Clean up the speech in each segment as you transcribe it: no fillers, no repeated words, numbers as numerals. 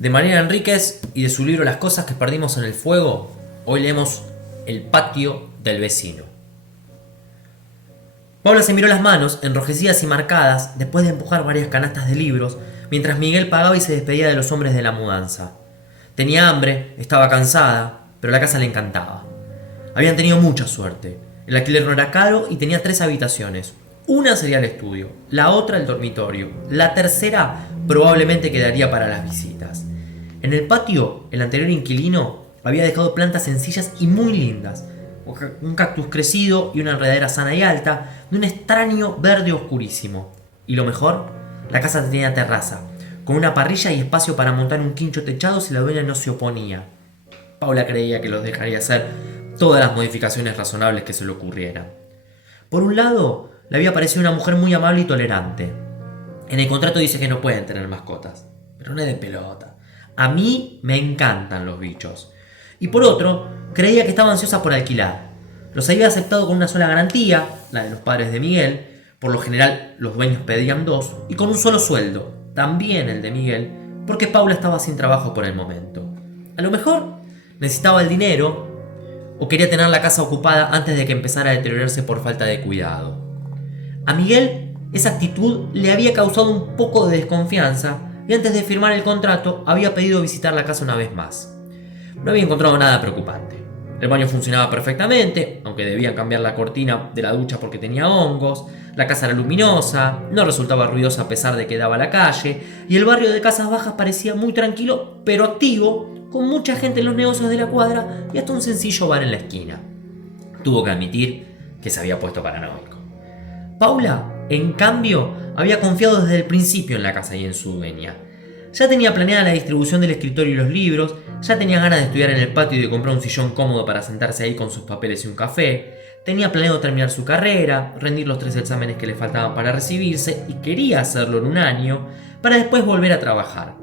De Mariana Enríquez y de su libro Las cosas que perdimos en el fuego, hoy leemos El patio del vecino. Paula se miró las manos, enrojecidas y marcadas, después de empujar varias canastas de libros, mientras Miguel pagaba y se despedía de los hombres de la mudanza. Tenía hambre, estaba cansada, pero la casa le encantaba. Habían tenido mucha suerte. El alquiler no era caro y tenía 3 habitaciones. Una sería el estudio, la otra el dormitorio, la tercera probablemente quedaría para las visitas. En el patio, el anterior inquilino había dejado plantas sencillas y muy lindas, un cactus crecido y una enredadera sana y alta, de un extraño verde oscurísimo. Y lo mejor, la casa tenía terraza, con una parrilla y espacio para montar un quincho techado si la dueña no se oponía. Paula creía que los dejaría hacer todas las modificaciones razonables que se le ocurrieran. Por un lado, le había parecido una mujer muy amable y tolerante. En el contrato dice que no pueden tener mascotas, pero no es de pelota. A mí me encantan los bichos. Y por otro, creía que estaba ansiosa por alquilar. Los había aceptado con una sola garantía, la de los padres de Miguel. Por lo general, los dueños pedían 2, y con un solo sueldo, también el de Miguel, porque Paula estaba sin trabajo por el momento. A lo mejor necesitaba el dinero o quería tener la casa ocupada antes de que empezara a deteriorarse por falta de cuidado. A Miguel esa actitud le había causado un poco de desconfianza y antes de firmar el contrato había pedido visitar la casa una vez más. No había encontrado nada preocupante. El baño funcionaba perfectamente, aunque debían cambiar la cortina de la ducha porque tenía hongos, la casa era luminosa, no resultaba ruidosa a pesar de que daba a la calle, y el barrio de casas bajas parecía muy tranquilo, pero activo, con mucha gente en los negocios de la cuadra y hasta un sencillo bar en la esquina. Tuvo que admitir que se había puesto paranoico. Paula, en cambio, había confiado desde el principio en la casa y en su dueña. Ya tenía planeada la distribución del escritorio y los libros, ya tenía ganas de estudiar en el patio y de comprar un sillón cómodo para sentarse ahí con sus papeles y un café, tenía planeado terminar su carrera, rendir los 3 exámenes que le faltaban para recibirse y quería hacerlo en un año, para después volver a trabajar.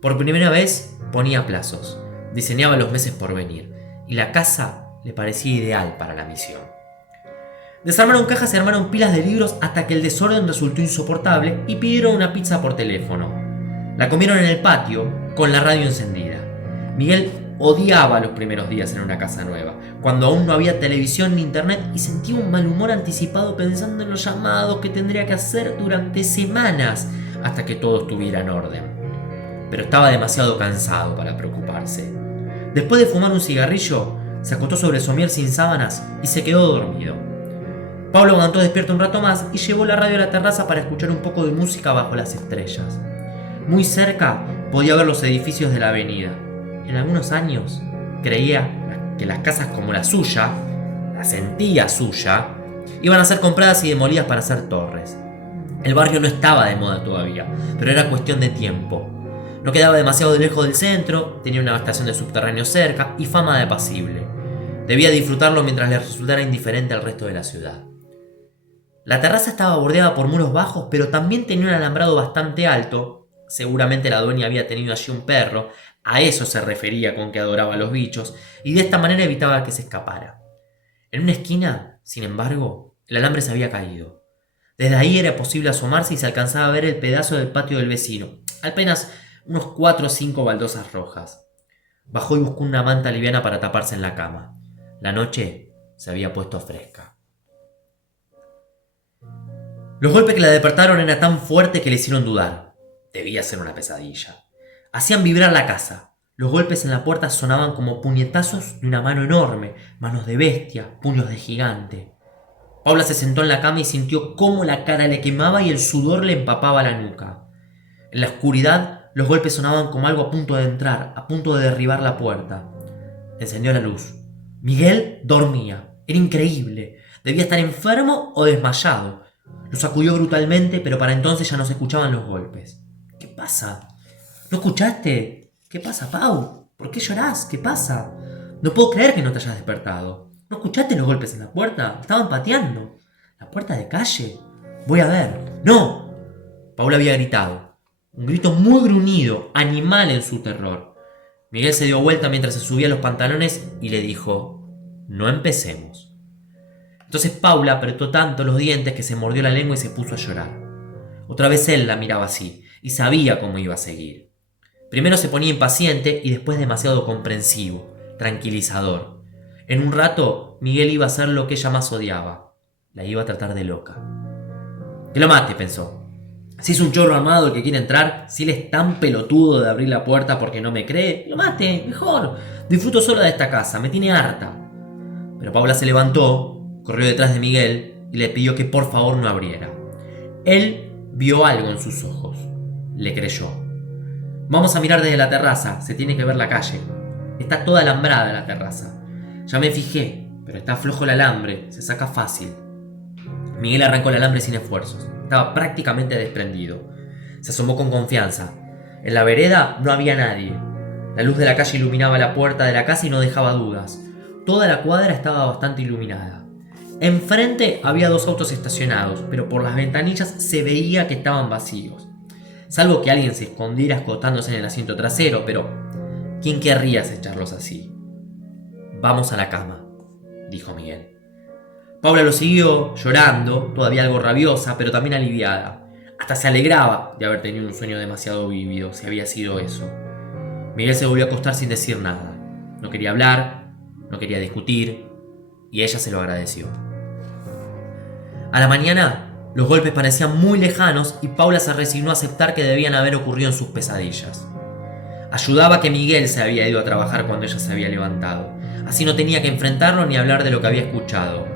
Por primera vez ponía plazos, diseñaba los meses por venir, y la casa le parecía ideal para la misión. Desarmaron cajas y armaron pilas de libros hasta que el desorden resultó insoportable y pidieron una pizza por teléfono. La comieron en el patio, con la radio encendida. Miguel odiaba los primeros días en una casa nueva, cuando aún no había televisión ni internet y sentía un mal humor anticipado pensando en los llamados que tendría que hacer durante semanas hasta que todo estuviera en orden. Pero estaba demasiado cansado para preocuparse. Después de fumar un cigarrillo, se acostó sobre somier sin sábanas y se quedó dormido. Pablo aguantó despierto un rato más y llevó la radio a la terraza para escuchar un poco de música bajo las estrellas. Muy cerca podía ver los edificios de la avenida. En algunos años creía que las casas como la suya, la sentía suya, iban a ser compradas y demolidas para hacer torres. El barrio no estaba de moda todavía, pero era cuestión de tiempo. No quedaba demasiado lejos del centro, tenía una estación de subterráneo cerca y fama de apacible. Debía disfrutarlo mientras le resultara indiferente al resto de la ciudad. La terraza estaba bordeada por muros bajos, pero también tenía un alambrado bastante alto. Seguramente la dueña había tenido allí un perro, a eso se refería con que adoraba a los bichos, y de esta manera evitaba que se escapara. En una esquina, sin embargo, el alambre se había caído. Desde ahí era posible asomarse y se alcanzaba a ver el pedazo del patio del vecino, apenas unos 4 o 5 baldosas rojas. Bajó y buscó una manta liviana para taparse en la cama. La noche se había puesto fresca. Los golpes que la despertaron eran tan fuertes que le hicieron dudar. Debía ser una pesadilla. Hacían vibrar la casa. Los golpes en la puerta sonaban como puñetazos de una mano enorme, manos de bestia, puños de gigante. Paula se sentó en la cama y sintió cómo la cara le quemaba y el sudor le empapaba la nuca. En la oscuridad, los golpes sonaban como algo a punto de entrar, a punto de derribar la puerta. Encendió la luz. Miguel dormía. Era increíble. Debía estar enfermo o desmayado. Lo sacudió brutalmente, pero para entonces ya no se escuchaban los golpes. ¿Qué pasa? ¿No escuchaste? ¿Qué pasa, Pau? ¿Por qué llorás? ¿Qué pasa? No puedo creer que no te hayas despertado. ¿No escuchaste los golpes en la puerta? Estaban pateando. ¿La puerta de calle? Voy a ver. ¡No! Paula había gritado. Un grito muy gruñido, animal en su terror. Miguel se dio vuelta mientras se subía los pantalones y le dijo: no empecemos. Entonces Paula apretó tanto los dientes que se mordió la lengua y se puso a llorar. Otra vez él la miraba así, y sabía cómo iba a seguir. Primero se ponía impaciente y después demasiado comprensivo, tranquilizador. En un rato, Miguel iba a hacer lo que ella más odiaba. La iba a tratar de loca. Que lo mate, pensó. Si es un chorro armado el que quiere entrar, si él es tan pelotudo de abrir la puerta porque no me cree, lo mate, mejor. Disfruto sola de esta casa, me tiene harta. Pero Paula se levantó, corrió detrás de Miguel y le pidió que por favor no abriera. Él vio algo en sus ojos. Le creyó. Vamos a mirar desde la terraza, se tiene que ver la calle. Está toda alambrada la terraza. Ya me fijé, pero está flojo el alambre, se saca fácil. Miguel arrancó el alambre sin esfuerzos. Estaba prácticamente desprendido. Se asomó con confianza. En la vereda no había nadie. La luz de la calle iluminaba la puerta de la casa y no dejaba dudas. Toda la cuadra estaba bastante iluminada. Enfrente había 2 autos estacionados, pero por las ventanillas se veía que estaban vacíos. Salvo que alguien se escondiera escotándose en el asiento trasero, pero ¿quién querría acecharlos así? Vamos a la cama, dijo Miguel. Paula lo siguió, llorando, todavía algo rabiosa, pero también aliviada. Hasta se alegraba de haber tenido un sueño demasiado vívido, si había sido eso. Miguel se volvió a acostar sin decir nada. No quería hablar, no quería discutir, y ella se lo agradeció. A la mañana, los golpes parecían muy lejanos y Paula se resignó a aceptar que debían haber ocurrido en sus pesadillas. Ayudaba que Miguel se había ido a trabajar cuando ella se había levantado. Así no tenía que enfrentarlo ni hablar de lo que había escuchado.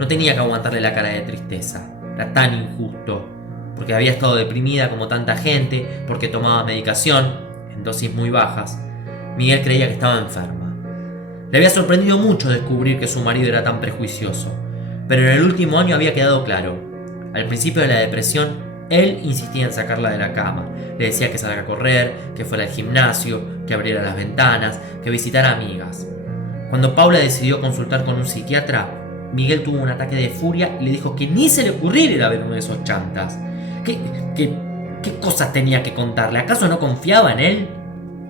No tenía que aguantarle la cara de tristeza. Era tan injusto. Porque había estado deprimida como tanta gente, porque tomaba medicación, en dosis muy bajas. Miguel creía que estaba enferma. Le había sorprendido mucho descubrir que su marido era tan prejuicioso. Pero en el último año había quedado claro. Al principio de la depresión, él insistía en sacarla de la cama. Le decía que salga a correr, que fuera al gimnasio, que abriera las ventanas, que visitara amigas. Cuando Paula decidió consultar con un psiquiatra, Miguel tuvo un ataque de furia y le dijo que ni se le ocurriera ir a ver uno de esos chantas. ¿Qué cosas tenía que contarle? ¿Acaso no confiaba en él?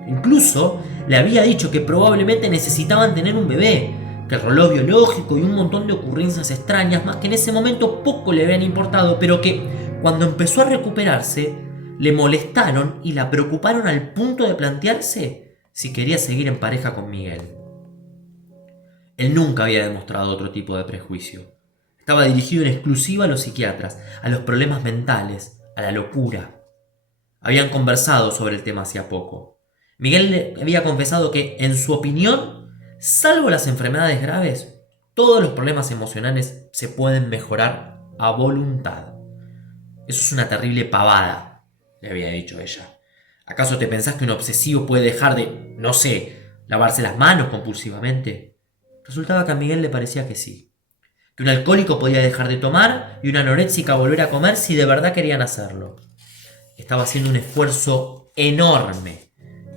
Incluso le había dicho que probablemente necesitaban tener un bebé, que el reloj biológico y un montón de ocurrencias extrañas, más que en ese momento poco le habían importado, pero que cuando empezó a recuperarse, le molestaron y la preocuparon al punto de plantearse si quería seguir en pareja con Miguel. Él nunca había demostrado otro tipo de prejuicio. Estaba dirigido en exclusiva a los psiquiatras, a los problemas mentales, a la locura. Habían conversado sobre el tema hacía poco. Miguel le había confesado que, en su opinión, salvo las enfermedades graves, todos los problemas emocionales se pueden mejorar a voluntad. Eso es una terrible pavada, le había dicho ella. ¿Acaso te pensás que un obsesivo puede dejar de, no sé, lavarse las manos compulsivamente? Resultaba que a Miguel le parecía que sí. Que un alcohólico podía dejar de tomar y una anoréxica volver a comer si de verdad querían hacerlo. Estaba haciendo un esfuerzo enorme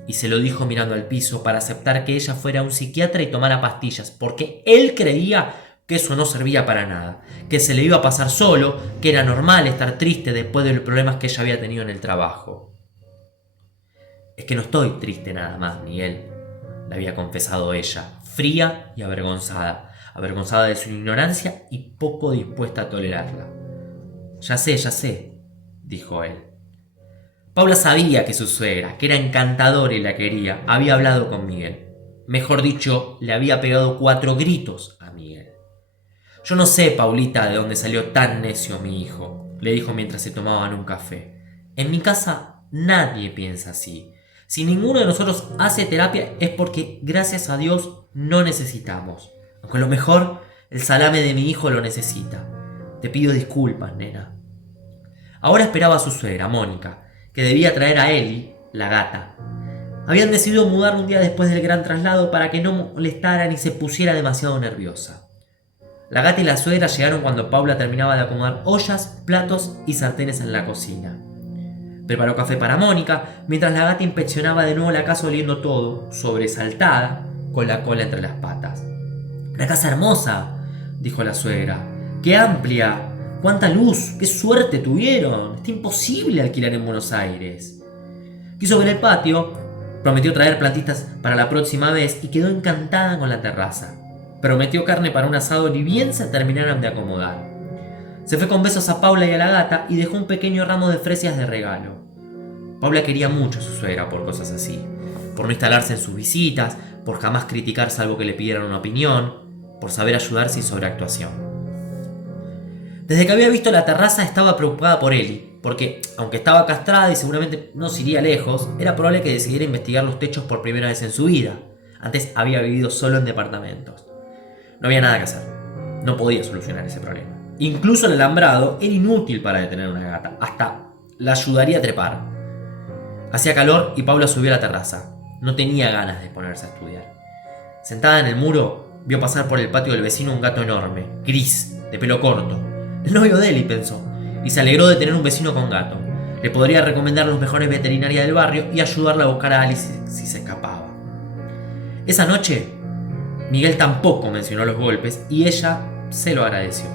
y se lo dijo mirando al piso para aceptar que ella fuera un psiquiatra y tomara pastillas, porque él creía que eso no servía para nada, que se le iba a pasar solo, que era normal estar triste después de los problemas que ella había tenido en el trabajo. Es que no estoy triste nada más, Miguel, le había confesado ella, fría y avergonzada de su ignorancia y poco dispuesta a tolerarla. Ya sé, dijo él. Paula sabía que su suegra, que era encantadora y la quería, había hablado con Miguel. Mejor dicho, le había pegado 4 gritos a Miguel. Yo no sé, Paulita, de dónde salió tan necio mi hijo, le dijo mientras se tomaban un café. En mi casa nadie piensa así. Si ninguno de nosotros hace terapia es porque, gracias a Dios, no necesitamos. Aunque a lo mejor el salame de mi hijo lo necesita. Te pido disculpas, nena. Ahora esperaba a su suegra, Mónica, que debía traer a Eli, la gata. Habían decidido mudar un día después del gran traslado para que no molestara ni se pusiera demasiado nerviosa. La gata y la suegra llegaron cuando Paula terminaba de acomodar ollas, platos y sartenes en la cocina. Preparó café para Mónica, mientras la gata inspeccionaba de nuevo la casa oliendo todo, sobresaltada, con la cola entre las patas. «Una casa hermosa», dijo la suegra. «¡Qué amplia! ¡Cuánta luz! ¡Qué suerte tuvieron! Está imposible alquilar en Buenos Aires». Quiso ver el patio, prometió traer plantitas para la próxima vez y quedó encantada con la terraza. Prometió carne para un asado ni bien se terminaran de acomodar. Se fue con besos a Paula y a la gata y dejó un pequeño ramo de fresias de regalo. Paula quería mucho a su suegra por cosas así, por no instalarse en sus visitas, por jamás criticar salvo que le pidieran una opinión, por saber ayudar sin sobreactuación. Desde que había visto la terraza estaba preocupada por Eli, porque, aunque estaba castrada y seguramente no se iría lejos, era probable que decidiera investigar los techos por primera vez en su vida. Antes había vivido solo en departamentos. No había nada que hacer. No podía solucionar ese problema. Incluso el alambrado era inútil para detener una gata. Hasta la ayudaría a trepar. Hacía calor y Paula subió a la terraza. No tenía ganas de ponerse a estudiar. Sentada en el muro, vio pasar por el patio del vecino un gato enorme, gris, de pelo corto. El novio de Eli, pensó, y se alegró de tener un vecino con gato. Le podría recomendar los mejores veterinarias del barrio y ayudarla a buscar a Alice si se escapaba. Esa noche, Miguel tampoco mencionó los golpes y ella se lo agradeció.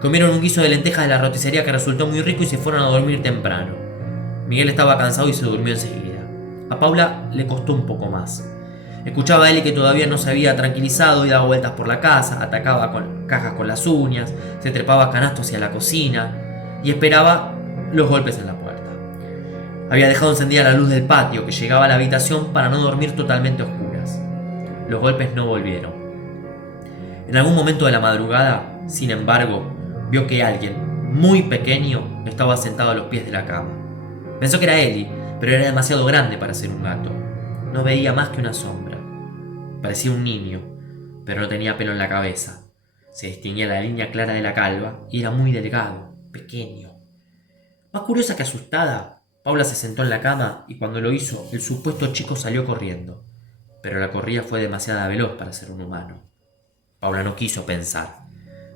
Comieron un guiso de lentejas de la roticería que resultó muy rico y se fueron a dormir temprano. Miguel estaba cansado y se durmió enseguida. A Paula le costó un poco más. Escuchaba a Eli que todavía no se había tranquilizado y daba vueltas por la casa, atacaba con cajas con las uñas, se trepaba a canastos hacia la cocina y esperaba los golpes en la puerta. Había dejado encendida la luz del patio que llegaba a la habitación para no dormir totalmente a oscuras. Los golpes no volvieron. En algún momento de la madrugada, sin embargo, vio que alguien muy pequeño estaba sentado a los pies de la cama. Pensó que era Eli, pero era demasiado grande para ser un gato. No veía más que una sombra. Parecía un niño, pero no tenía pelo en la cabeza. Se distinguía la línea clara de la calva y era muy delgado, pequeño. Más curiosa que asustada, Paula se sentó en la cama y cuando lo hizo, el supuesto chico salió corriendo. Pero la corrida fue demasiado veloz para ser un humano. Paula no quiso pensar.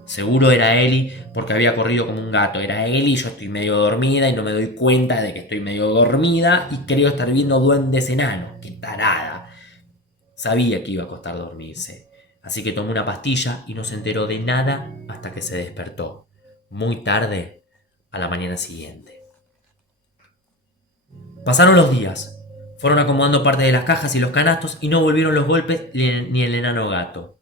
Seguro era Eli porque había corrido como un gato. Era Eli, yo estoy medio dormida y no me doy cuenta de que estoy medio dormida y creo estar viendo duendes enanos. ¡Qué tarada! Sabía que iba a costar dormirse, así que tomó una pastilla y no se enteró de nada hasta que se despertó, muy tarde, a la mañana siguiente. Pasaron los días, fueron acomodando parte de las cajas y los canastos y no volvieron los golpes ni el enano gato.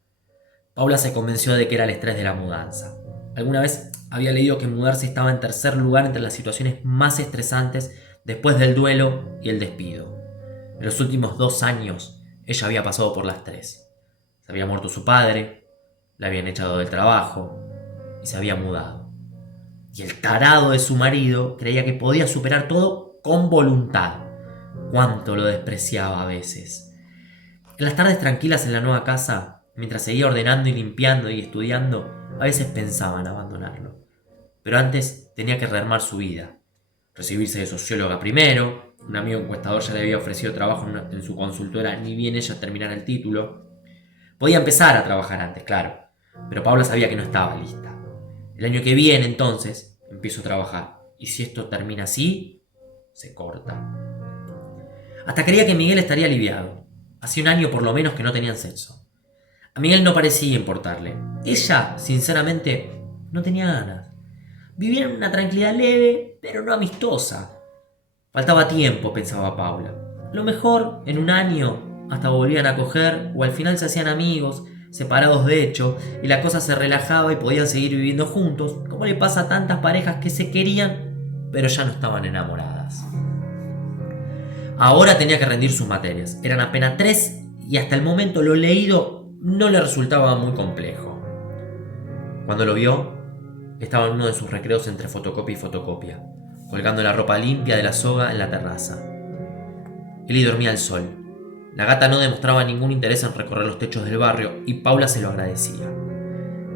Paula se convenció de que era el estrés de la mudanza. Alguna vez había leído que mudarse estaba en tercer lugar entre las situaciones más estresantes después del duelo y el despido. En los últimos 2 años, ella había pasado por las 3. Se había muerto su padre, la habían echado del trabajo y se había mudado. Y el tarado de su marido creía que podía superar todo con voluntad. Cuánto lo despreciaba a veces. En las tardes tranquilas en la nueva casa, mientras seguía ordenando y limpiando y estudiando, a veces pensaba en abandonarlo. Pero antes tenía que rearmar su vida. Recibirse de socióloga primero. Un amigo encuestador ya le había ofrecido trabajo en su consultora, ni bien ella terminara el título. Podía empezar a trabajar antes, claro, pero Paula sabía que no estaba lista. El año que viene, entonces, empiezo a trabajar. Y si esto termina así, se corta. Hasta creía que Miguel estaría aliviado. Hacía 1 año por lo menos que no tenían sexo. A Miguel no parecía importarle. Ella, sinceramente, no tenía ganas. Vivía en una tranquilidad leve, pero no amistosa. Faltaba tiempo, pensaba Paula. A lo mejor, en 1 año, hasta volvían a coger o al final se hacían amigos, separados de hecho, y la cosa se relajaba y podían seguir viviendo juntos, como le pasa a tantas parejas que se querían, pero ya no estaban enamoradas. Ahora tenía que rendir sus materias. Eran apenas 3 y hasta el momento lo leído no le resultaba muy complejo. Cuando lo vio, estaba en uno de sus recreos entre fotocopia y fotocopia, colgando la ropa limpia de la soga en la terraza. Eli dormía al sol. La gata no demostraba ningún interés en recorrer los techos del barrio y Paula se lo agradecía.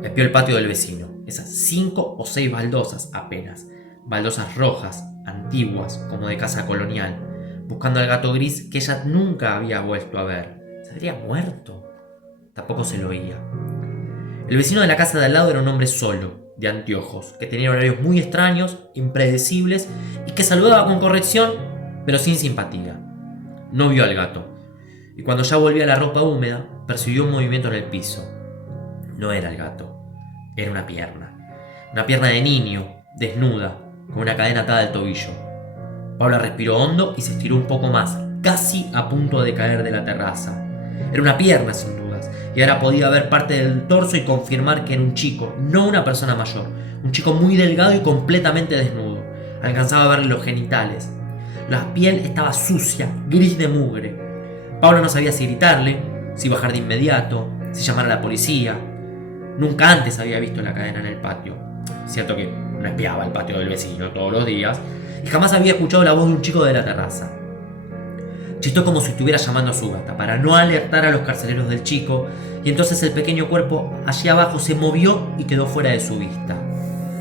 Espió el patio del vecino, esas 5 o 6 baldosas apenas, baldosas rojas, antiguas, como de casa colonial, buscando al gato gris que ella nunca había vuelto a ver. ¿Se habría muerto? Tampoco se lo oía. El vecino de la casa de al lado era un hombre solo, de anteojos, que tenía horarios muy extraños, impredecibles y que saludaba con corrección, pero sin simpatía. No vio al gato, y cuando ya volvía la ropa húmeda, percibió un movimiento en el piso. No era el gato, era una pierna de niño, desnuda, con una cadena atada al tobillo. Paula respiró hondo y se estiró un poco más, casi a punto de caer de la terraza. Era una pierna, sin dudas, y ahora podía ver parte del torso y confirmar que era un chico, no una persona mayor. Un chico muy delgado y completamente desnudo. Alcanzaba a verle los genitales. La piel estaba sucia, gris de mugre. Pablo no sabía si gritarle, si bajar de inmediato, si llamar a la policía. Nunca antes había visto la cadena en el patio. Cierto que no espiaba el patio del vecino todos los días, y jamás había escuchado la voz de un chico de la terraza. Chistó como si estuviera llamando a su gata para no alertar a los carceleros del chico, y entonces el pequeño cuerpo allí abajo se movió y quedó fuera de su vista.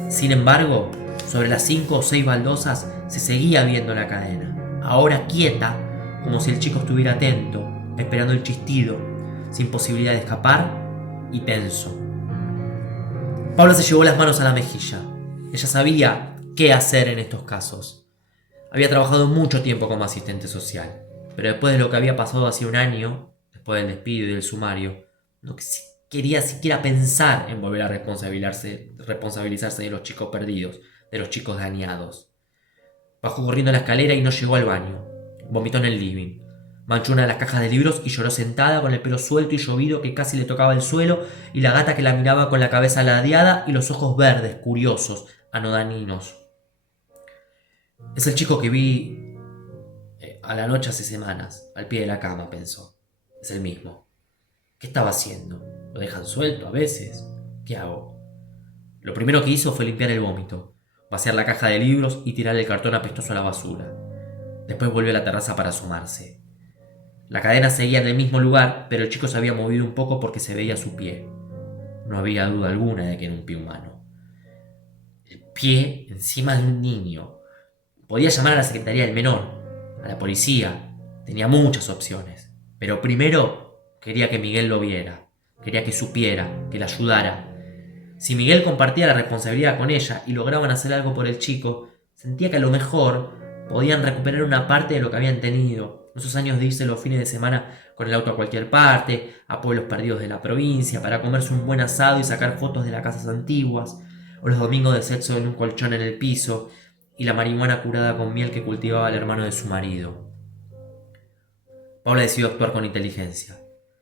Sin embargo, sobre las 5 o 6 baldosas se seguía viendo la cadena, ahora quieta, como si el chico estuviera atento, esperando el chistido, sin posibilidad de escapar y tenso. Paula se llevó las manos a la mejilla. Ella sabía qué hacer en estos casos. Había trabajado mucho tiempo como asistente social, pero después de lo que había pasado hace un año, después del despido y del sumario, no quería siquiera pensar en volver a responsabilizarse de los chicos perdidos, de los chicos dañados. Bajó corriendo la escalera y no llegó al baño. Vomitó en el living. Manchó una de las cajas de libros y lloró sentada con el pelo suelto y llovido que casi le tocaba el suelo, y la gata que la miraba con la cabeza ladeada y los ojos verdes, curiosos, anodaninos. Es el chico que vi a la noche hace semanas, al pie de la cama, pensó. Es el mismo. ¿Qué estaba haciendo? ¿Lo dejan suelto a veces? ¿Qué hago? Lo primero que hizo fue limpiar el vómito, vaciar la caja de libros y tirar el cartón apestoso a la basura. Después volvió a la terraza para asomarse. La cadena seguía en el mismo lugar, pero el chico se había movido un poco porque se veía su pie. No había duda alguna de que era un pie humano. El pie encima de un niño. Podía llamar a la Secretaría del Menor, a la policía. Tenía muchas opciones. Pero primero quería que Miguel lo viera. Quería que supiera, que la ayudara. Si Miguel compartía la responsabilidad con ella y lograban hacer algo por el chico, sentía que a lo mejor podían recuperar una parte de lo que habían tenido. Esos años de irse los fines de semana con el auto a cualquier parte, a pueblos perdidos de la provincia, para comerse un buen asado y sacar fotos de las casas antiguas, o los domingos de sexo en un colchón en el piso, y la marihuana curada con miel que cultivaba el hermano de su marido. Paula decidió actuar con inteligencia.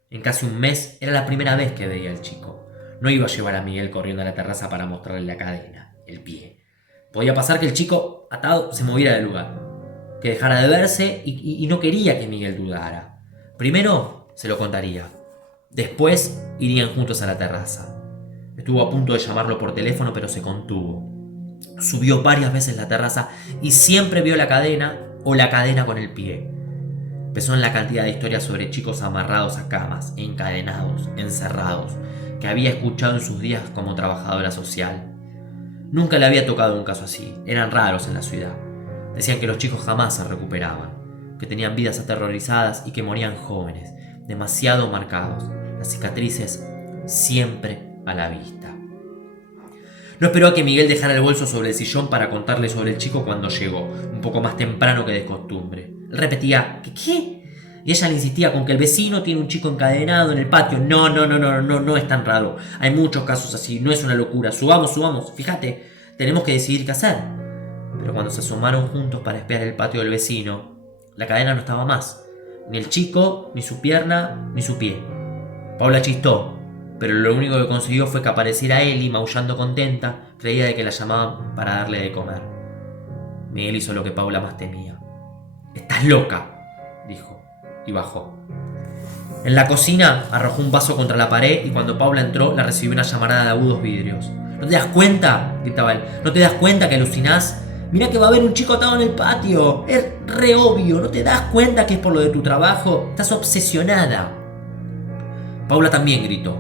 En casi un mes era la primera vez que veía al chico. No iba a llevar a Miguel corriendo a la terraza para mostrarle la cadena, el pie. Podía pasar que el chico atado se moviera del lugar, que dejara de verse y no quería que Miguel dudara. Primero se lo contaría. Después irían juntos a la terraza. Estuvo a punto de llamarlo por teléfono, pero se contuvo. Subió varias veces la terraza y siempre vio la cadena o la cadena con el pie. Pensó en la cantidad de historias sobre chicos amarrados a camas, encadenados, encerrados, que había escuchado en sus días como trabajadora social. Nunca le había tocado un caso así, eran raros en la ciudad. Decían que los chicos jamás se recuperaban, que tenían vidas aterrorizadas y que morían jóvenes, demasiado marcados, las cicatrices siempre a la vista. No esperó a que Miguel dejara el bolso sobre el sillón para contarle sobre el chico cuando llegó, un poco más temprano que de costumbre. Él repetía, ¿qué? Y ella le insistía con que el vecino tiene un chico encadenado en el patio. No es tan raro. Hay muchos casos así, no es una locura. Subamos, fíjate, tenemos que decidir qué hacer. Pero cuando se asomaron juntos para espiar el patio del vecino, la cadena no estaba más. Ni el chico, ni su pierna, ni su pie. Paula chistó, pero lo único que consiguió fue que apareciera Eli maullando contenta, creía de que la llamaban para darle de comer. Miguel hizo lo que Paula más temía. «Estás loca», dijo, y bajó. En la cocina arrojó un vaso contra la pared y cuando Paula entró la recibió una llamarada de agudos vidrios. «¿No te das cuenta?», gritaba él. «¿No te das cuenta que alucinás? Mirá que va a haber un chico atado en el patio. Es re obvio. ¿No te das cuenta que es por lo de tu trabajo? Estás obsesionada». Paula también gritó.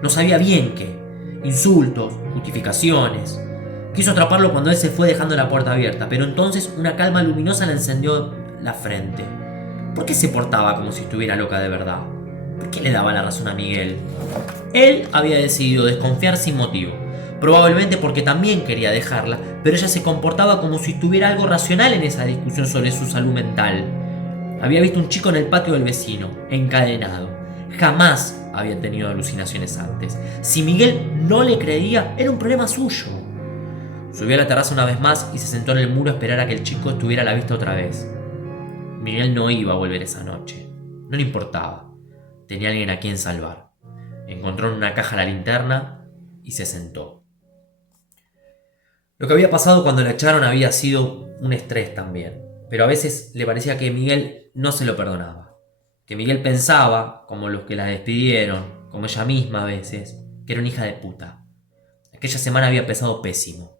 No sabía bien qué. Insultos, justificaciones. Quiso atraparlo cuando él se fue dejando la puerta abierta, pero entonces una calma luminosa le encendió la frente. ¿Por qué se portaba como si estuviera loca de verdad? ¿Por qué le daba la razón a Miguel? Él había decidido desconfiar sin motivo, probablemente porque también quería dejarla, pero ella se comportaba como si tuviera algo racional en esa discusión sobre su salud mental. Había visto un chico en el patio del vecino, encadenado. Jamás había tenido alucinaciones antes. Si Miguel no le creía, era un problema suyo. Subió a la terraza una vez más y se sentó en el muro a esperar a que el chico estuviera a la vista otra vez. Miguel no iba a volver esa noche. No le importaba. Tenía alguien a quien salvar. Encontró en una caja la linterna y se sentó. Lo que había pasado cuando la echaron había sido un estrés también. pero a veces le parecía que Miguel no se lo perdonaba, que Miguel pensaba, como los que la despidieron, como ella misma a veces, que era una hija de puta. Aquella semana había empezado pésimo.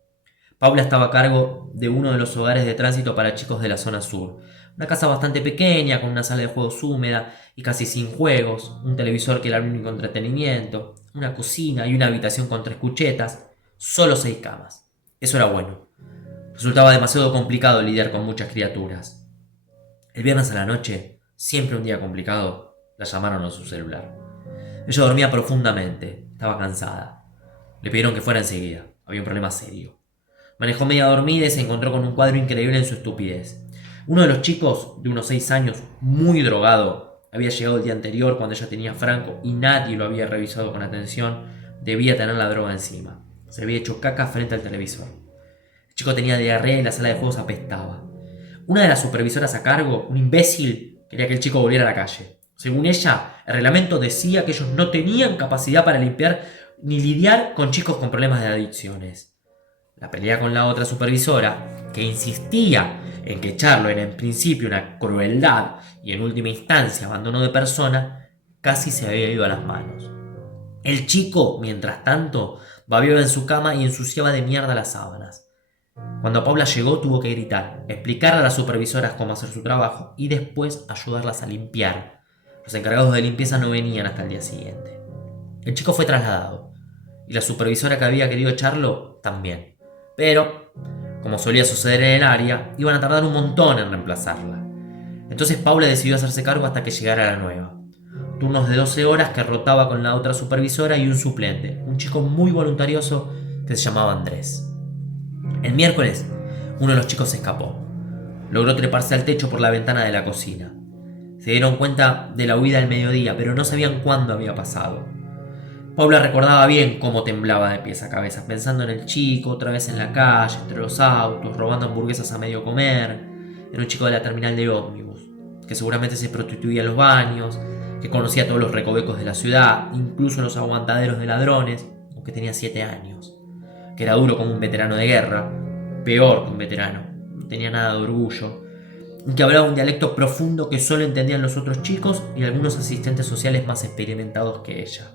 Paula estaba a cargo de uno de los hogares de tránsito para chicos de la zona sur. Una casa bastante pequeña, con una sala de juegos húmeda y casi sin juegos, un televisor que era el único entretenimiento, una cocina y una habitación con 3 cuchetas, solo 6 camas. Eso era bueno. Resultaba demasiado complicado lidiar con muchas criaturas. El viernes a la noche, siempre un día complicado, la llamaron a su celular. Ella dormía profundamente, estaba cansada. Le pidieron que fuera enseguida, había un problema serio. Manejó media dormida y se encontró con un cuadro increíble en su estupidez. Uno de los chicos, de unos 6 años, muy drogado, había llegado el día anterior cuando ella tenía Franco y nadie lo había revisado con atención. Debía tener la droga encima. Se había hecho caca frente al televisor. El chico tenía diarrea y la sala de juegos apestaba. Una de las supervisoras a cargo, un imbécil, quería que el chico volviera a la calle. Según ella, el reglamento decía que ellos no tenían capacidad para limpiar ni lidiar con chicos con problemas de adicciones. La pelea con la otra supervisora, que insistía en que echarlo era en principio una crueldad y en última instancia abandono de persona, casi se había ido a las manos. El chico, mientras tanto, babeaba en su cama y ensuciaba de mierda las sábanas. Cuando Paula llegó tuvo que gritar, explicarle a las supervisoras cómo hacer su trabajo y después ayudarlas a limpiar. Los encargados de limpieza no venían hasta el día siguiente. El chico fue trasladado y la supervisora que había querido echarlo también. Pero, como solía suceder en el área, iban a tardar un montón en reemplazarla. Entonces Paula decidió hacerse cargo hasta que llegara la nueva. Turnos de 12 horas que rotaba con la otra supervisora y un suplente, un chico muy voluntarioso que se llamaba Andrés. El miércoles, uno de los chicos se escapó. Logró treparse al techo por la ventana de la cocina. Se dieron cuenta de la huida al mediodía, pero no sabían cuándo había pasado. Paula recordaba bien cómo temblaba de pies a cabeza, pensando en el chico, otra vez en la calle, entre los autos, robando hamburguesas a medio comer. Era un chico de la terminal de ómnibus, que seguramente se prostituía en los baños, que conocía todos los recovecos de la ciudad, incluso los aguantaderos de ladrones, aunque tenía 7 años. Que era duro como un veterano de guerra, peor que un veterano, no tenía nada de orgullo, y que hablaba un dialecto profundo que solo entendían los otros chicos y algunos asistentes sociales más experimentados que ella.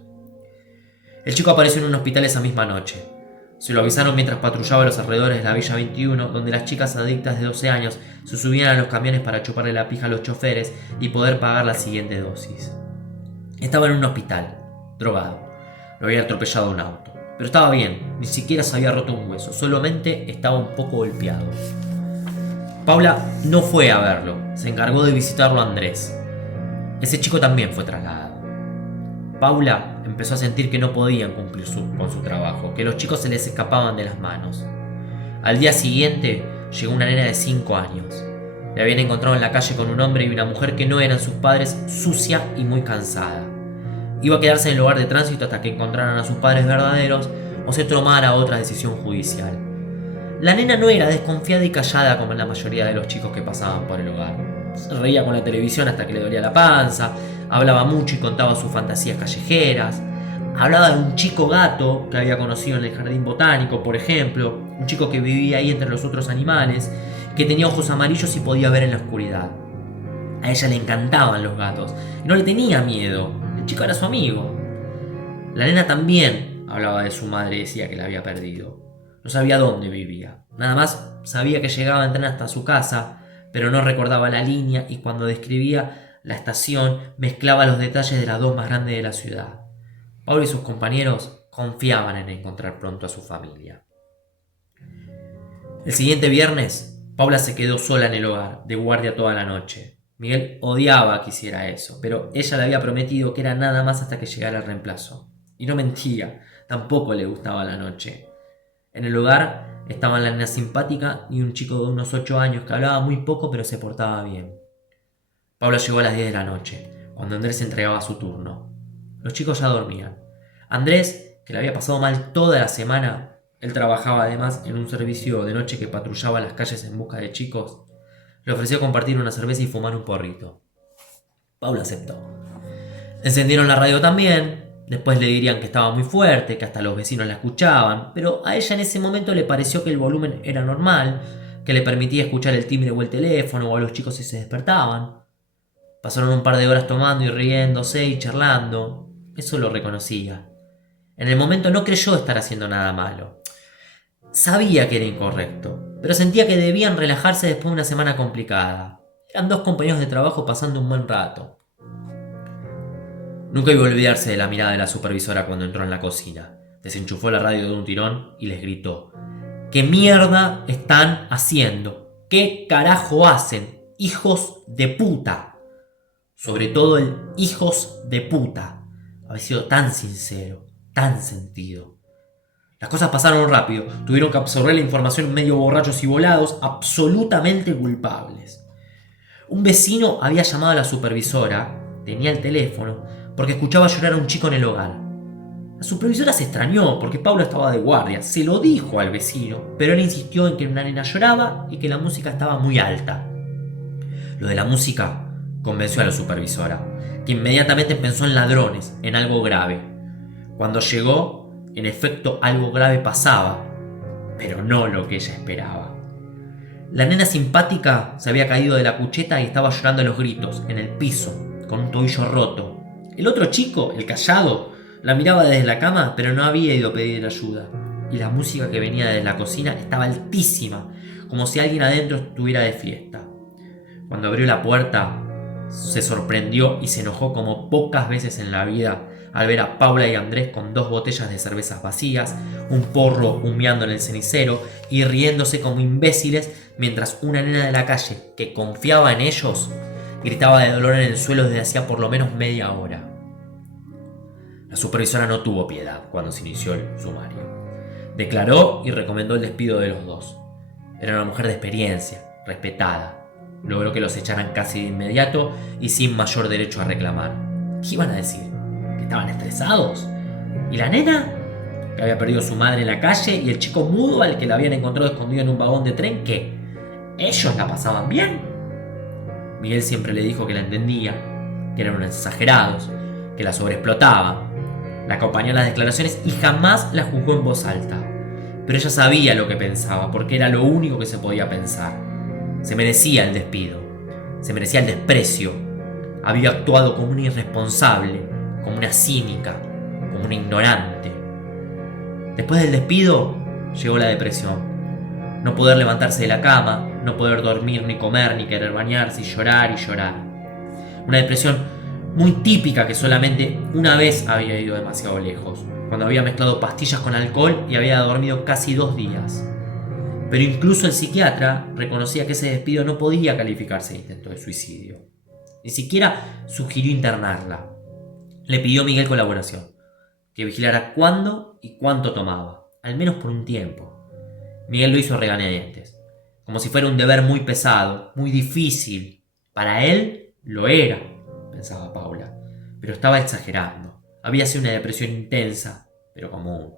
El chico apareció en un hospital esa misma noche. Se lo avisaron mientras patrullaba los alrededores de la Villa 21, donde las chicas adictas de 12 años se subían a los camiones para chuparle la pija a los choferes y poder pagar la siguiente dosis. Estaba en un hospital, drogado. Lo había atropellado un auto. Pero estaba bien, ni siquiera se había roto un hueso, solamente estaba un poco golpeado. Paula no fue a verlo, se encargó de visitarlo a Andrés. Ese chico también fue trasladado. Paula empezó a sentir que no podían cumplir con su trabajo, que los chicos se les escapaban de las manos. Al día siguiente llegó una nena de 5 años. Le habían encontrado en la calle con un hombre y una mujer que no eran sus padres, sucia y muy cansada. Iba a quedarse en el lugar de tránsito hasta que encontraran a sus padres verdaderos o se tomara otra decisión judicial. La nena no era desconfiada y callada como en la mayoría de los chicos que pasaban por el hogar. Se reía con la televisión hasta que le dolía la panza, hablaba mucho y contaba sus fantasías callejeras. Hablaba de un chico gato que había conocido en el jardín botánico, por ejemplo, un chico que vivía ahí entre los otros animales, que tenía ojos amarillos y podía ver en la oscuridad. A ella le encantaban los gatos y no le tenía miedo. El chico era su amigo. La nena también hablaba de su madre y decía que la había perdido. No sabía dónde vivía. Nada más sabía que llegaba en tren hasta su casa, pero no recordaba la línea y cuando describía la estación mezclaba los detalles de las dos más grandes de la ciudad. Pablo y sus compañeros confiaban en encontrar pronto a su familia. El siguiente viernes, Paula se quedó sola en el hogar, de guardia toda la noche. Miguel odiaba que hiciera eso, pero ella le había prometido que era nada más hasta que llegara el reemplazo. Y no mentía, tampoco le gustaba la noche. En el hogar estaban la nena simpática y un chico de unos 8 años que hablaba muy poco pero se portaba bien. Paula llegó a las 10 de la noche, cuando Andrés entregaba su turno. Los chicos ya dormían. Andrés, que le había pasado mal toda la semana, él trabajaba además en un servicio de noche que patrullaba las calles en busca de chicos, le ofreció compartir una cerveza y fumar un porrito. Paula aceptó. Encendieron la radio también. Después le dirían que estaba muy fuerte, que hasta los vecinos la escuchaban, pero a ella en ese momento le pareció que el volumen era normal, que le permitía escuchar el timbre o el teléfono o a los chicos si se despertaban. Pasaron un par de horas tomando y riéndose y charlando. Eso lo reconocía. En el momento no creyó estar haciendo nada malo. Sabía que era incorrecto, pero sentía que debían relajarse después de una semana complicada. Eran dos compañeros de trabajo pasando un buen rato. Nunca iba a olvidarse de la mirada de la supervisora cuando entró en la cocina. Desenchufó la radio de un tirón y les gritó: ¿qué mierda están haciendo? ¿Qué carajo hacen? ¡Hijos de puta! Sobre todo el hijos de puta. Había sido tan sincero, tan sentido. Las cosas pasaron rápido. Tuvieron que absorber la información medio borrachos y volados, absolutamente culpables. Un vecino había llamado a la supervisora, tenía el teléfono, porque escuchaba llorar a un chico en el hogar. La supervisora se extrañó porque Paula estaba de guardia. Se lo dijo al vecino, pero él insistió en que una nena lloraba y que la música estaba muy alta. Lo de la música convenció a la supervisora, que inmediatamente pensó en ladrones, en algo grave. Cuando llegó, en efecto, algo grave pasaba, pero no lo que ella esperaba. La nena simpática se había caído de la cucheta y estaba llorando a los gritos, en el piso, con un tobillo roto. El otro chico, el callado, la miraba desde la cama, pero no había ido a pedir ayuda. Y la música que venía desde la cocina estaba altísima, como si alguien adentro estuviera de fiesta. Cuando abrió la puerta, se sorprendió y se enojó como pocas veces en la vida al ver a Paula y Andrés con 2 botellas de cervezas vacías, un porro humeando en el cenicero y riéndose como imbéciles mientras una nena de la calle, que confiaba en ellos, gritaba de dolor en el suelo desde hacía por lo menos media hora. La supervisora no tuvo piedad cuando se inició el sumario. Declaró y recomendó el despido de los dos. Era una mujer de experiencia, respetada. Logró que los echaran casi de inmediato y sin mayor derecho a reclamar. ¿Qué iban a decir? ¿Que estaban estresados? ¿Y la nena? Que había perdido a su madre en la calle, y el chico mudo al que la habían encontrado escondido en un vagón de tren, ¿qué? ¿Ellos la pasaban bien? Miguel siempre le dijo que la entendía, que eran unos exagerados, que la sobreexplotaba. La acompañó en las declaraciones y jamás la juzgó en voz alta. Pero ella sabía lo que pensaba, porque era lo único que se podía pensar. Se merecía el despido, se merecía el desprecio. Había actuado como una irresponsable, como una cínica, como una ignorante. Después del despido llegó la depresión. No poder levantarse de la cama, no poder dormir ni comer ni querer bañarse y llorar. Una depresión muy típica que solamente una vez había ido demasiado lejos, cuando había mezclado pastillas con alcohol y había dormido casi 2 días. Pero incluso el psiquiatra reconocía que ese despido no podía calificarse de intento de suicidio. Ni siquiera sugirió internarla. Le pidió a Miguel colaboración, que vigilara cuándo y cuánto tomaba, al menos por un tiempo. Miguel lo hizo a regañadientes, como si fuera un deber muy pesado, muy difícil. Para él lo era, pensaba Paula, pero estaba exagerando. Había sido una depresión intensa, pero común.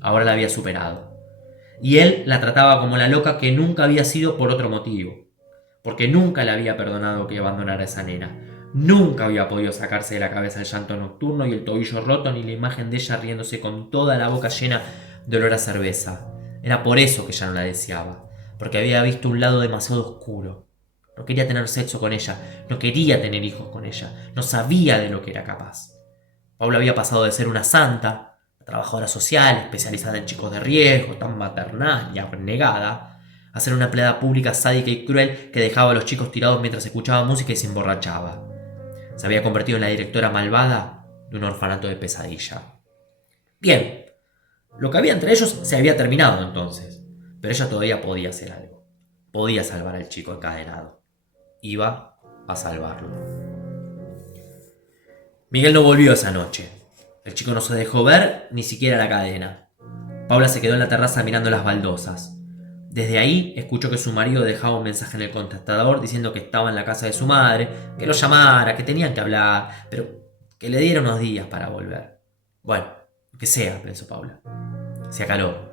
Ahora la había superado. Y él la trataba como la loca que nunca había sido por otro motivo, porque nunca le había perdonado que abandonara a esa nena. Nunca había podido sacarse de la cabeza el llanto nocturno y el tobillo roto, ni la imagen de ella riéndose con toda la boca llena de olor a cerveza. Era por eso que ya no la deseaba, porque había visto un lado demasiado oscuro. No quería tener sexo con ella, no quería tener hijos con ella, no sabía de lo que era capaz. Paula había pasado de ser una santa, trabajadora social, especializada en chicos de riesgo, tan maternal y abnegada, a ser una empleada pública sádica y cruel que dejaba a los chicos tirados mientras escuchaba música y se emborrachaba. Se había convertido en la directora malvada de un orfanato de pesadilla. Bien, lo que había entre ellos se había terminado entonces, pero ella todavía podía hacer algo. Podía salvar al chico encadenado. Iba a salvarlo. Miguel no volvió esa noche. El chico no se dejó ver ni siquiera la cadena. Paula se quedó en la terraza mirando las baldosas. Desde ahí escuchó que su marido dejaba un mensaje en el contestador diciendo que estaba en la casa de su madre, que lo llamara, que tenían que hablar, pero que le diera unos días para volver. Bueno, que sea, pensó Paula. Se acaló.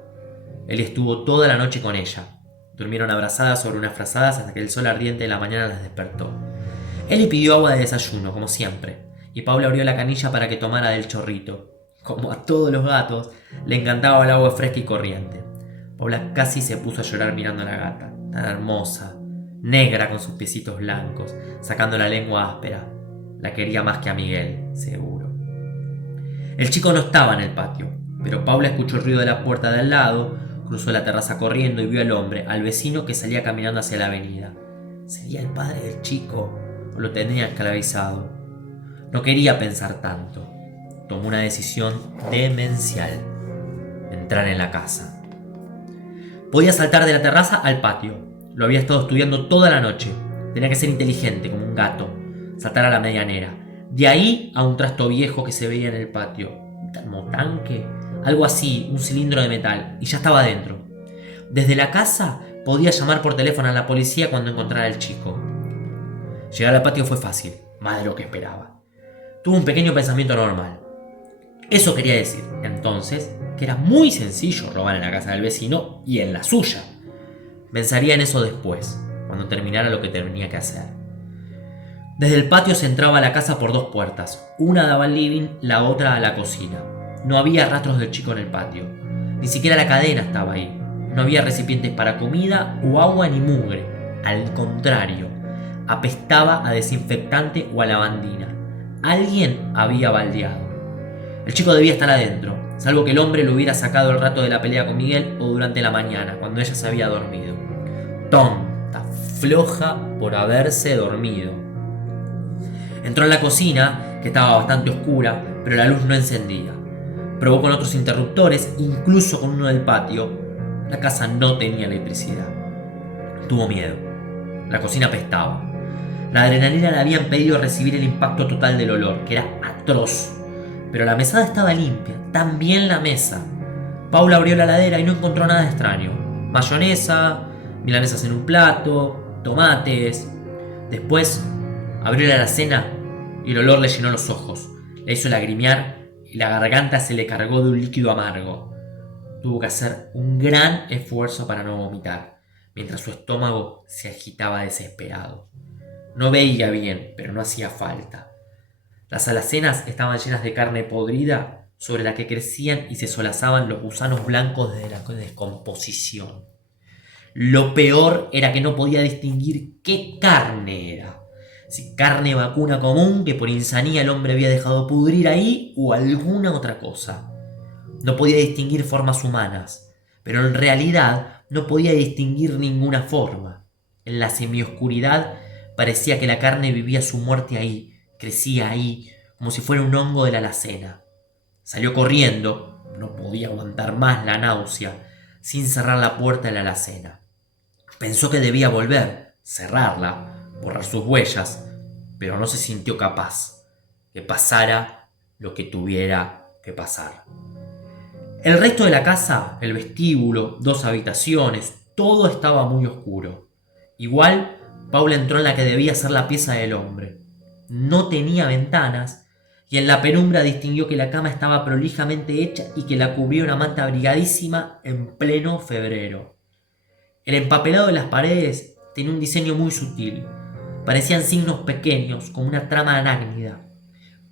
Él estuvo toda la noche con ella. Durmieron abrazadas sobre unas frazadas hasta que el sol ardiente de la mañana las despertó. Él le pidió agua de desayuno, como siempre, y Paula abrió la canilla para que tomara del chorrito. Como a todos los gatos, le encantaba el agua fresca y corriente. Paula casi se puso a llorar mirando a la gata. tan hermosa, negra con sus piecitos blancos, sacando la lengua áspera. La quería más que a Miguel, seguro. El chico no estaba en el patio, pero Paula escuchó el ruido de la puerta de al lado, cruzó la terraza corriendo y vio al hombre, al vecino que salía caminando hacia la avenida. ¿Sería el padre del chico o lo tenía esclavizado? No quería pensar tanto. Tomó una decisión demencial: entrar en la casa. Podía saltar de la terraza al patio. Lo había estado estudiando toda la noche. Tenía que ser inteligente, como un gato. Saltar a la medianera. De ahí a un trasto viejo que se veía en el patio. ¿Un termotanque? Algo así, un cilindro de metal. Y ya estaba dentro. Desde la casa podía llamar por teléfono a la policía cuando encontrara al chico. Llegar al patio fue fácil, más de lo que esperaba. Tuvo un pequeño pensamiento normal. Eso quería decir, entonces, que era muy sencillo robar en la casa del vecino y en la suya. Pensaría en eso después, cuando terminara lo que tenía que hacer. Desde el patio se entraba a la casa por dos puertas. Una daba al living, la otra a la cocina. No había rastros del chico en el patio. Ni siquiera la cadena estaba ahí. No había recipientes para comida o agua ni mugre. Al contrario, apestaba a desinfectante o a lavandina. Alguien había baldeado. El chico debía estar adentro, salvo que el hombre lo hubiera sacado el rato de la pelea con Miguel o durante la mañana, cuando ella se había dormido. Tonta, floja por haberse dormido. Entró en la cocina, que estaba bastante oscura, pero la luz no encendía. Probó con otros interruptores, incluso con uno del patio. La casa no tenía electricidad. Tuvo miedo. La cocina apestaba. La adrenalina le había impedido recibir el impacto total del olor, que era atroz. Pero la mesada estaba limpia, también la mesa. Paula abrió la heladera y no encontró nada extraño. Mayonesa, milanesas en un plato, tomates. Después abrió la alacena y el olor le llenó los ojos. Le hizo lagrimear y la garganta se le cargó de un líquido amargo. Tuvo que hacer un gran esfuerzo para no vomitar, mientras su estómago se agitaba desesperado. No veía bien, pero no hacía falta. Las alacenas estaban llenas de carne podrida sobre la que crecían y se solazaban los gusanos blancos de la descomposición. Lo peor era que no podía distinguir qué carne era. Si carne vacuna común que por insanía el hombre había dejado pudrir ahí o alguna otra cosa. No podía distinguir formas humanas, pero en realidad no podía distinguir ninguna forma. En la semioscuridad parecía que la carne vivía su muerte ahí, crecía ahí, como si fuera un hongo de la alacena. Salió corriendo, no podía aguantar más la náusea, sin cerrar la puerta de la alacena. Pensó que debía volver, cerrarla, borrar sus huellas, pero no se sintió capaz. Que pasara lo que tuviera que pasar. El resto de la casa, el vestíbulo, dos habitaciones, todo estaba muy oscuro. Igual, Paula entró en la que debía ser la pieza del hombre. No tenía ventanas y en la penumbra distinguió que la cama estaba prolijamente hecha y que la cubría una manta abrigadísima en pleno febrero. El empapelado de las paredes tenía un diseño muy sutil. Parecían signos pequeños, como una trama arácnida.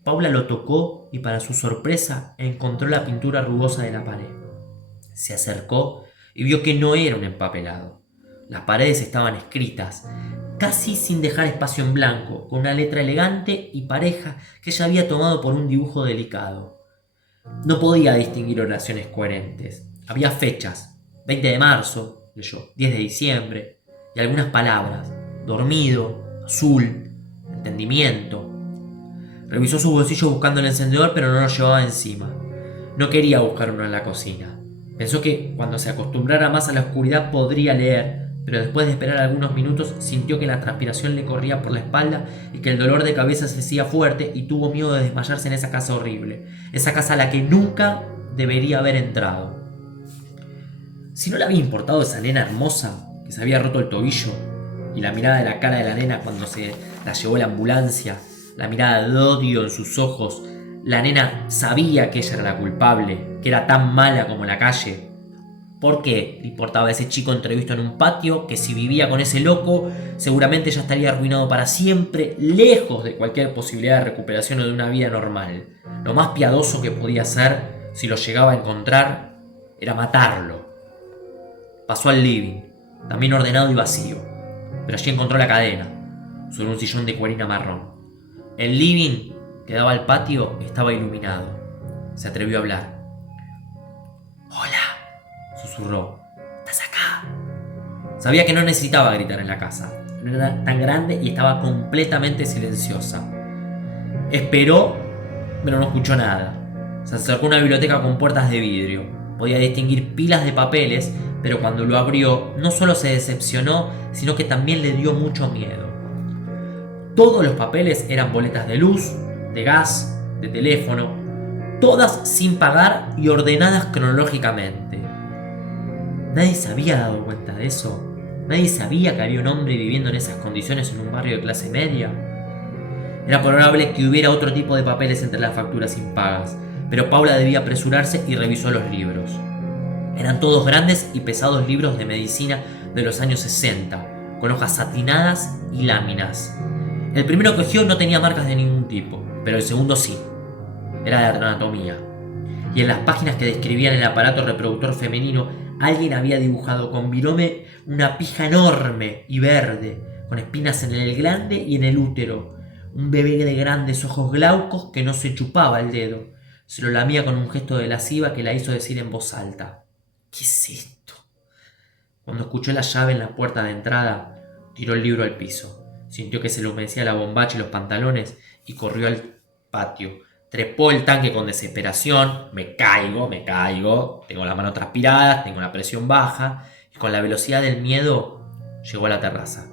Paula lo tocó y para su sorpresa encontró la pintura rugosa de la pared. Se acercó y vio que no era un empapelado. Las paredes estaban escritas, casi sin dejar espacio en blanco, con una letra elegante y pareja que ella había tomado por un dibujo delicado. No podía distinguir oraciones coherentes. Había fechas: 20 de marzo, leyó, 10 de diciembre, y algunas palabras: dormido, azul, entendimiento. Revisó su bolsillo buscando el encendedor, pero no lo llevaba encima. No quería buscar uno en la cocina. Pensó que cuando se acostumbrara más a la oscuridad podría leer, pero después de esperar algunos minutos sintió que la transpiración le corría por la espalda y que el dolor de cabeza se hacía fuerte y tuvo miedo de desmayarse en esa casa horrible, esa casa a la que nunca debería haber entrado. Si no le había importado esa nena hermosa que se había roto el tobillo y la mirada de la cara de la nena cuando se la llevó la ambulancia, la mirada de odio en sus ojos, la nena sabía que ella era la culpable, que era tan mala como la calle. ¿Por qué le importaba a ese chico entrevisto en un patio que si vivía con ese loco seguramente ya estaría arruinado para siempre, lejos de cualquier posibilidad de recuperación o de una vida normal? Lo más piadoso que podía hacer, si lo llegaba a encontrar, era matarlo. Pasó al living. también ordenado y vacío. Pero allí encontró la cadena, sobre un sillón de cuerina marrón. El living que daba al patio estaba iluminado. Se atrevió a hablar. «Hola», susurró. «¿Estás acá?» Sabía que no necesitaba gritar en la casa. No era tan grande y estaba completamente silenciosa. Esperó, pero no escuchó nada. Se acercó a una biblioteca con puertas de vidrio. Podía distinguir pilas de papeles, pero cuando lo abrió, no solo se decepcionó, sino que también le dio mucho miedo. Todos los papeles eran boletas de luz, de gas, de teléfono, todas sin pagar y ordenadas cronológicamente. Nadie se había dado cuenta de eso. Nadie sabía que había un hombre viviendo en esas condiciones en un barrio de clase media. Era probable que hubiera otro tipo de papeles entre las facturas impagas, pero Paula debía apresurarse y revisó los libros. Eran todos grandes y pesados libros de medicina de los años 60, con hojas satinadas y láminas. El primero que cogió no tenía marcas de ningún tipo, pero el segundo sí. Era de anatomía. Y en las páginas que describían el aparato reproductor femenino, alguien había dibujado con virome una pija enorme y verde, con espinas en el glande y en el útero. Un bebé de grandes ojos glaucos que no se chupaba el dedo. Se lo lamía con un gesto de lasciva que la hizo decir en voz alta: «¿Qué es esto?». Cuando escuchó la llave en la puerta de entrada, tiró el libro al piso. Sintió que se le humedecía la bombacha y los pantalones y corrió al patio. Trepó el tanque con desesperación. Me caigo, tengo las manos transpiradas, tengo la presión baja. Y con la velocidad del miedo llegó a la terraza.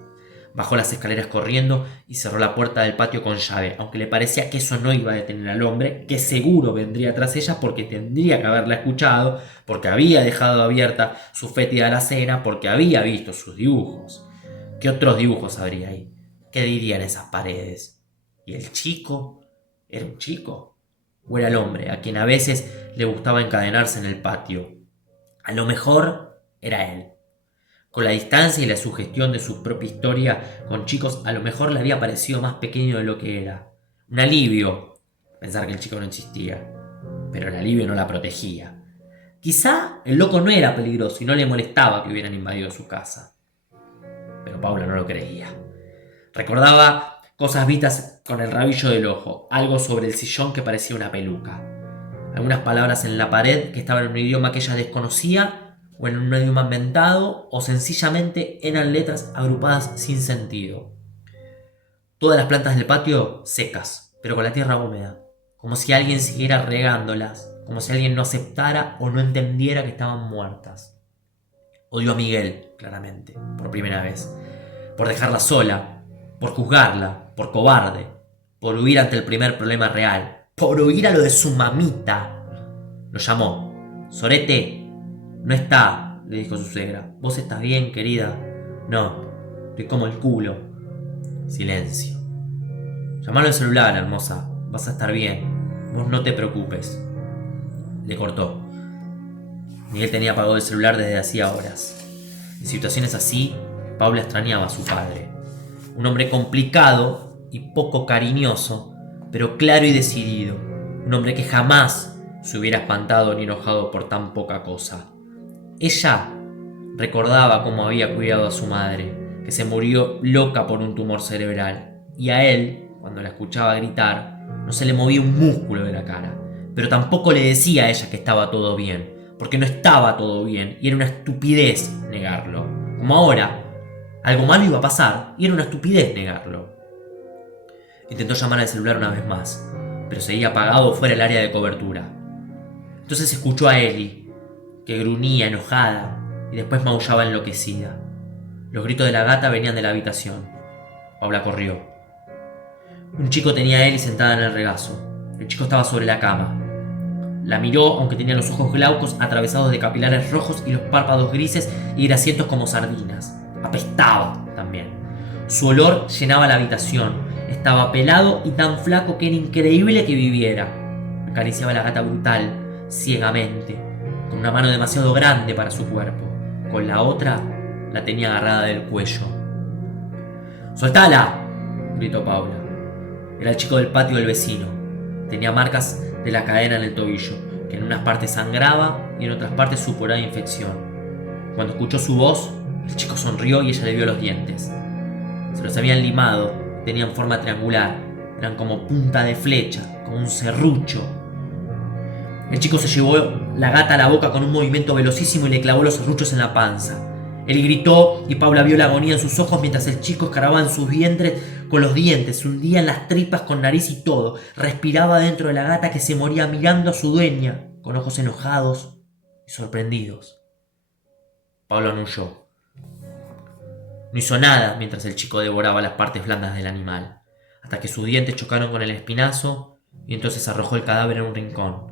Bajó las escaleras corriendo y cerró la puerta del patio con llave, aunque le parecía que eso no iba a detener al hombre, que seguro vendría tras ella porque tendría que haberla escuchado, porque había dejado abierta su fétida alacena, porque había visto sus dibujos. ¿Qué otros dibujos habría ahí? ¿Qué dirían esas paredes? ¿Y el chico? ¿Era un chico? ¿O era el hombre a quien a veces le gustaba encadenarse en el patio? A lo mejor era él. Con la distancia y la sugestión de su propia historia con chicos, a lo mejor le había parecido más pequeño de lo que era. Un alivio pensar que el chico no existía, pero el alivio no la protegía. Quizá el loco no era peligroso y no le molestaba que hubieran invadido su casa. Pero Paula no lo creía. Recordaba cosas vistas con el rabillo del ojo, algo sobre el sillón que parecía una peluca, algunas palabras en la pared que estaban en un idioma que ella desconocía, o en un idioma inventado, o sencillamente eran letras agrupadas sin sentido. Todas las plantas del patio secas, pero con la tierra húmeda, como si alguien siguiera regándolas, como si alguien no aceptara o no entendiera que estaban muertas. Odió a Miguel, claramente, por primera vez, por dejarla sola, por juzgarla, por cobarde, por huir ante el primer problema real, por huir a lo de su mamita. Lo llamó. «Sorete, no está», le dijo su suegra. «¿Vos estás bien, querida?» «No, estoy como el culo». Silencio. «Llamalo al celular, hermosa. Vas a estar bien. Vos no te preocupes». Le cortó. Miguel tenía apagado el celular desde hacía horas. En situaciones así, Paula extrañaba a su padre. Un hombre complicado y poco cariñoso, pero claro y decidido. Un hombre que jamás se hubiera espantado ni enojado por tan poca cosa. Ella recordaba cómo había cuidado a su madre, que se murió loca por un tumor cerebral, y a él, cuando la escuchaba gritar, no se le movía un músculo de la cara, pero tampoco le decía a ella que estaba todo bien, porque no estaba todo bien y era una estupidez negarlo. Como ahora, algo malo iba a pasar y era una estupidez negarlo. Intentó llamar al celular una vez más, pero seguía apagado fuera del área de cobertura. Entonces escuchó a Ellie, que gruñía enojada y después maullaba enloquecida. Los gritos de la gata venían de la habitación. Paula corrió. Un chico tenía a Ellie sentada en el regazo. El chico estaba sobre la cama. La miró, aunque tenía los ojos glaucos atravesados de capilares rojos y los párpados grises y grasientos como sardinas. Apestaba también. Su olor llenaba la habitación. Estaba pelado y tan flaco que era increíble que viviera. Acariciaba a la gata brutal, ciegamente, con una mano demasiado grande para su cuerpo. Con la otra la tenía agarrada del cuello. «¡Soltala!», gritó Paula. Era el chico del patio del vecino. Tenía marcas de la cadena en el tobillo, que en unas partes sangraba y en otras partes supuraba infección. Cuando escuchó su voz, El chico sonrió y ella le vio los dientes. Se los habían limado, tenían forma triangular, eran como punta de flecha, como un serrucho. El chico se llevó la gata a la boca con un movimiento velocísimo y le clavó los serruchos en la panza. Él gritó y Paula vio la agonía en sus ojos mientras el chico escarbaba en sus vientres con los dientes, se hundía en las tripas con nariz y todo. Respiraba dentro de la gata que se moría mirando a su dueña, con ojos enojados y sorprendidos. Paula no huyó. No hizo nada mientras el chico devoraba las partes blandas del animal, hasta que sus dientes chocaron con el espinazo y entonces arrojó el cadáver en un rincón.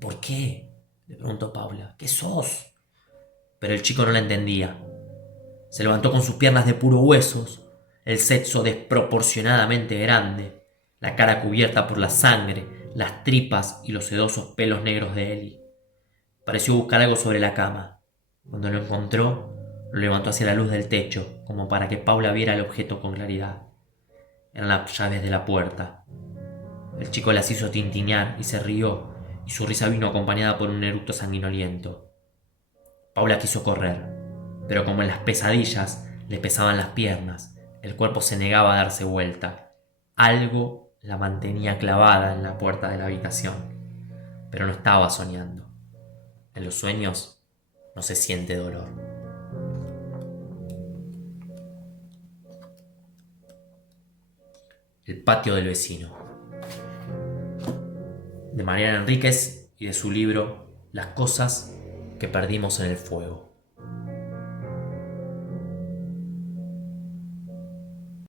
¿Por qué?, le preguntó Paula. ¿Qué sos? Pero el chico no la entendía. Se levantó con sus piernas de puro huesos, el sexo desproporcionadamente grande, la cara cubierta por la sangre, las tripas y los sedosos pelos negros de Eli. Pareció buscar algo sobre la cama. Cuando lo encontró, lo levantó hacia la luz del techo, como para que Paula viera el objeto con claridad. Eran las llaves de la puerta. El chico las hizo tintinear y se rió, y su risa vino acompañada por un eructo sanguinoliento. Paula quiso correr, pero como en las pesadillas le pesaban las piernas, el cuerpo se negaba a darse vuelta. Algo la mantenía clavada en la puerta de la habitación, pero no estaba soñando. En los sueños no se siente dolor. El patio del vecino, de Mariana Enríquez y de su libro Las cosas que perdimos en el fuego.